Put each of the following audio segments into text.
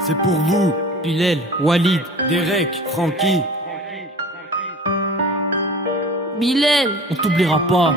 C'est pour vous. Bilal, Walid, Derek, Francky. Bilal, on t'oubliera pas.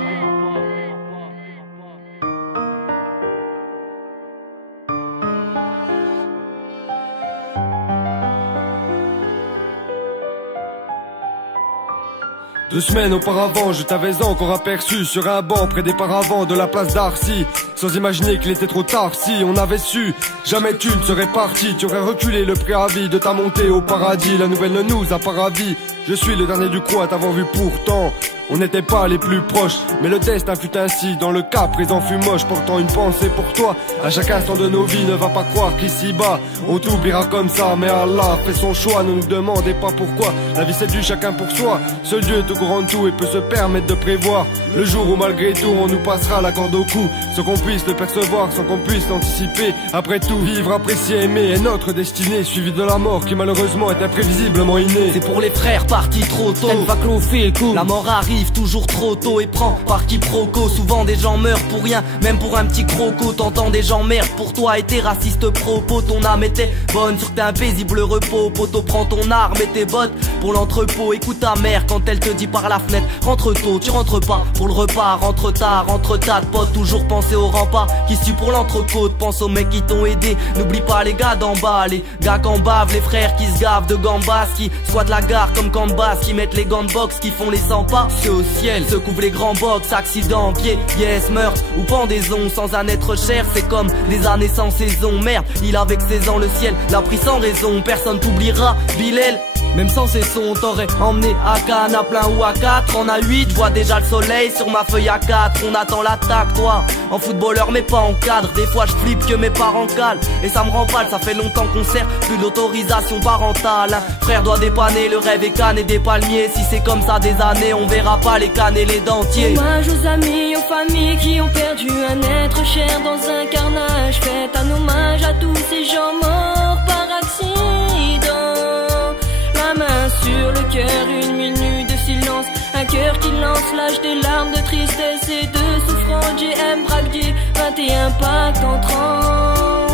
Deux semaines auparavant, je t'avais encore aperçu sur un banc près des paravents de la place d'Arcy. Sans imaginer qu'il était trop tard, si on avait su, jamais tu ne serais parti. Tu aurais reculé le préavis de ta montée au paradis. La nouvelle ne nous a pas ravis. Je suis le dernier du crew à t'avoir vu pourtant. On n'était pas les plus proches, mais le destin fut ainsi. Dans le cas présent fut moche, portant une pensée pour toi. À chaque instant de nos vies, ne va pas croire qu'ici-bas on t'oubliera comme ça. Mais Allah fait son choix, ne nous demandez pas pourquoi. La vie c'est du chacun pour soi. Seul Dieu est au courant de tout et peut se permettre de prévoir le jour où malgré tout on nous passera la corde au cou. Sans qu'on puisse le percevoir, sans qu'on puisse l'anticiper. Après tout, vivre, apprécier, aimer est notre destinée. Suivi de la mort qui malheureusement est imprévisiblement innée. C'est pour les frères partis trop tôt. Elle va clofer le coup. La mort arrive toujours trop tôt et prend par quiproquo. Souvent des gens meurent pour rien, même pour un petit croco. T'entends des gens merdent pour toi et tes racistes propos. Ton âme était bonne sur tes paisible repos. Poto, prends ton arme et tes bottes pour l'entrepôt. Écoute ta mère quand elle te dit par la fenêtre rentre tôt, tu rentres pas pour le repas. Rentre tard, rentre tas de potes. Toujours penser aux remparts qui se tuent pour l'entrecôte. Pense aux mecs qui t'ont aidé. N'oublie pas les gars d'en bas, les gars qu'en bavent, les frères qui se gavent de gambas, qui squattent la gare comme Canvas, qui mettent les gants de boxe, qui font les 100 pas. C'est au ciel, se couvrent les grands box, accident, yes, meurtre ou pendaison. Sans un être cher, c'est comme des années sans saison. Merde, il a avec 16 ans le ciel l'a pris sans raison. Personne t'oubliera, Bilal. Même sans ces sons, t'aurais emmené à Cannes, à plein ou à 4. On a 8, je vois déjà le soleil sur ma feuille à 4. On attend l'attaque, toi, en footballeur mais pas en cadre. Des fois je flippe que mes parents calent et ça me rend pâle, ça fait longtemps qu'on sert plus d'autorisation parentale. Frère doit dépanner, le rêve est canne et des palmiers. Si c'est comme ça des années, on verra pas les cannes et les dentiers. Hommage aux amis, aux familles qui ont perdu un être cher dans un carnage. Faites un hommage à tous ces gens morts par accident. La main sur le cœur, une minute de silence. Un cœur qui lance l'âge des larmes de tristesse et de souffrance. GM Bragdier, 21 pactes en transe.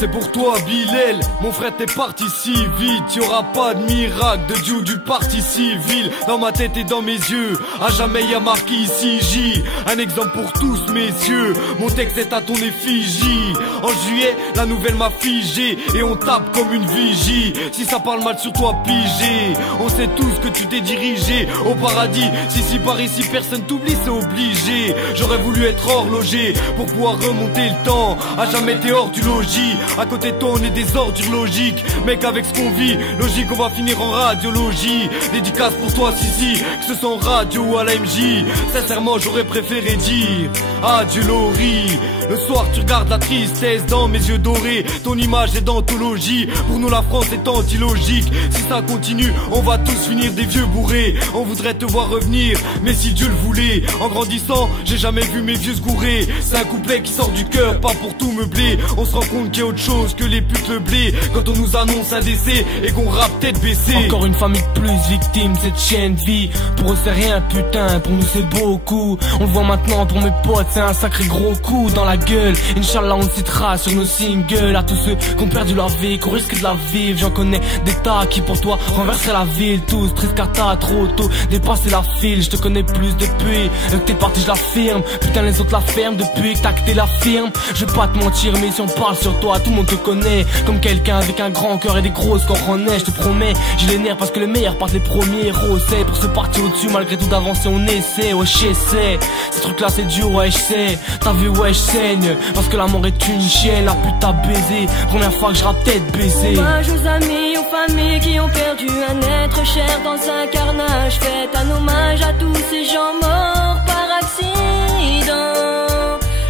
C'est pour toi Bilal, mon frère t'es parti si vite. Y'aura pas de miracle de Dieu du parti civil. Dans ma tête et dans mes yeux, à jamais y'a marqué ici J. Un exemple pour tous messieurs, mon texte est à ton effigie. En juillet, la nouvelle m'a figé et on tape comme une vigie. Si ça parle mal sur toi pigé, on sait tous que tu t'es dirigé au paradis. Si par ici personne t'oublie c'est obligé. J'aurais voulu être horloger pour pouvoir remonter le temps. À jamais t'es hors du logis. À côté de toi on est des ordures logiques. Mec avec ce qu'on vit, logique on va finir en radiologie. Dédicace pour toi Sissi, que ce soit en radio ou à la MJ. Sincèrement j'aurais préféré dire adieu Laurie. Le soir tu regardes la tristesse dans mes yeux dorés. Ton image est d'anthologie. Pour nous la France est anti-logique. Si ça continue on va tous finir des vieux bourrés. On voudrait te voir revenir, mais si Dieu le voulait. En grandissant j'ai jamais vu mes vieux se gourer. C'est un couplet qui sort du cœur, pas pour tout meubler. On se rend compte qu'il y a autre chose que les putes le blé. Quand on nous annonce un décès et qu'on rappe tête baissée. Encore une famille de plus victime de cette chaîne de vie. Pour eux c'est rien putain, pour nous c'est beaucoup. On le voit maintenant pour mes potes, c'est un sacré gros coup dans la gueule. Inch'Allah on citera sur nos singles. À tous ceux qui ont perdu leur vie, qu'on risque de la vivre. J'en connais des tas qui pour toi renverseraient la ville. Tous triste car t'as trop tôt dépassé la file. Je te connais plus depuis que t'es parti, je l'affirme. Putain les autres la ferment depuis que t'as quitté la firme. Je vais pas te mentir mais si on parle sur toi tout le monde te connaît comme quelqu'un avec un grand cœur et des grosses coronets. Je te promets, j'ai les nerfs parce que les meilleurs partent les premiers. C'est pour se partir au-dessus malgré tout d'avancer on essaie. Ouais j'essaie, ces trucs là c'est dur ouais je sais. T'as vu ouais je saigne parce que la mort est une chienne. La pute t'a baisé, première fois que je rappe tête baisée. Hommage aux amis, aux familles qui ont perdu un être cher dans un carnage. Faites un hommage à tous ces gens morts par accident.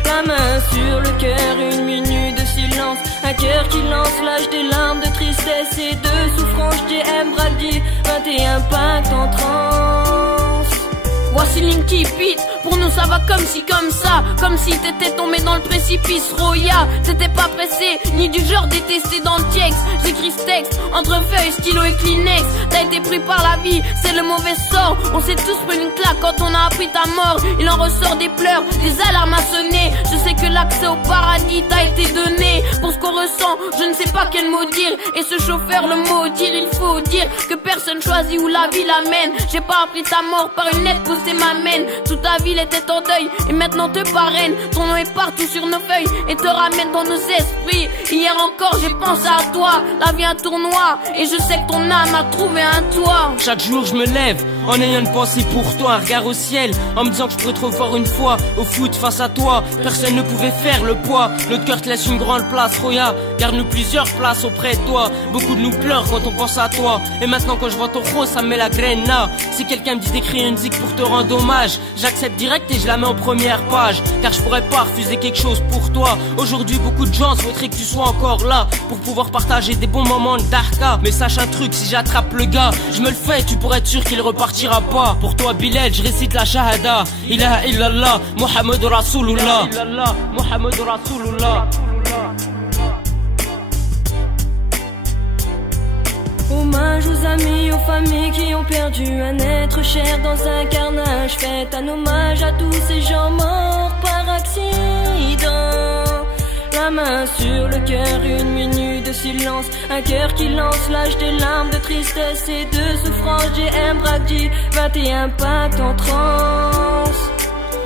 La main sur le cœur, une minute de silence. Un cœur qui lance l'âge des larmes de tristesse et de souffrance. GM Brady, 21 pactes en transe. Voici Linky Pete, pour nous ça va comme si comme ça. Comme si t'étais tombé dans le précipice Roya. T'étais pas pressé, ni du genre détesté dans le texte. J'écris ce texte, entre feuilles, stylo et Kleenex. T'as été pris par la vie, c'est le mauvais sort. On s'est tous pris une claque quand on a appris ta mort. Il en ressort des pleurs, des alarmes à sonner. Je sais que l'accès au paradis t'a été donné. Pour ce qu'on ressent, je ne sais pas quel mot dire. Et ce chauffeur, le mot dire, il faut dire que personne choisit où la vie l'amène. J'ai pas appris ta mort par une lettre postée m'amène. Toute ta ville était en deuil et maintenant te parraine. Ton nom est partout sur nos feuilles et te ramène dans nos esprits. Hier encore j'ai pensé à toi. La vie un tournoi et je sais que ton âme a trouvé un toit. Chaque jour je me lève en ayant une pensée pour toi, un regard au ciel, en me disant que je pourrais te revoir une fois au foot face à toi. Personne ne pouvait faire le poids. Notre cœur te laisse une grande place, Roya. Garde-nous plusieurs places auprès de toi. Beaucoup de nous pleurent quand on pense à toi. Et maintenant quand je vois ton rose, ça me met la graine là. Si quelqu'un me dit d'écrire une zik pour te rendre hommage, j'accepte direct et je la mets en première page. Car je pourrais pas refuser quelque chose pour toi. Aujourd'hui beaucoup de gens souhaiteraient que tu sois encore là pour pouvoir partager des bons moments de Darka. Mais sache un truc, si j'attrape le gars, je me le fais, tu pourrais être sûr qu'il repartira pas. Pour toi Bilal, je récite la shahada. Ilaha illallah, Muhammad Rasulullah. Muhammad Rasulullah. Hommage aux amis, aux familles qui ont perdu un être cher dans un carnage. Faites un hommage à tous ces gens morts par accident. La main sur le cœur, une minute de silence. Un cœur qui lance l'âge des larmes de tristesse et de souffrance. JM Brady, 21 pactes en transe.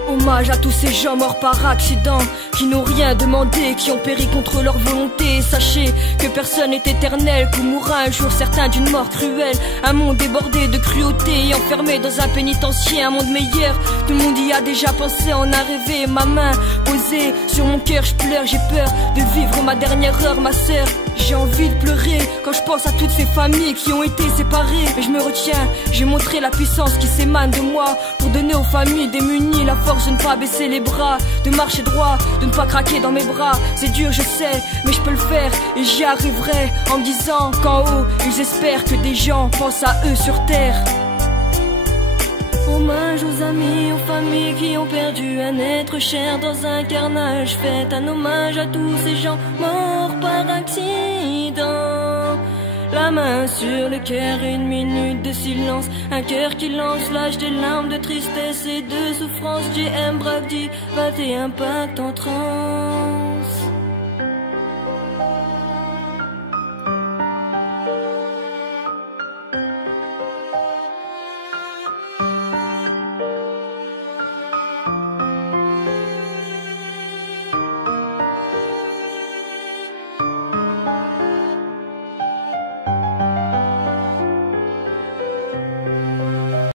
Hommage à tous ces gens morts par accident, qui n'ont rien demandé, qui ont péri contre leur volonté. Sachez que personne n'est éternel, qu'on mourra un jour certain d'une mort cruelle. Un monde débordé de cruauté et enfermé dans un pénitencier. Un monde meilleur, tout le monde y a déjà pensé, en a rêvé. Ma main posée sur mon cœur, je pleure, j'ai peur de vivre ma dernière heure, ma sœur. J'ai envie de pleurer quand je pense à toutes ces familles qui ont été séparées. Mais je me retiens, j'ai montré la puissance qui s'émane de moi pour donner aux familles démunies la force de ne pas baisser les bras, de marcher droit, de ne pas craquer dans mes bras. C'est dur je sais, mais je peux le faire et j'y arriverai, en me disant qu'en haut ils espèrent que des gens pensent à eux sur terre. Hommage aux amis, aux familles qui ont perdu un être cher dans un carnage. Faites un hommage à tous ces gens morts par accident. La main sur le cœur, une minute de silence. Un cœur qui lance l'âge des larmes de tristesse et de souffrance. JM Brady, 21 pactes en transe.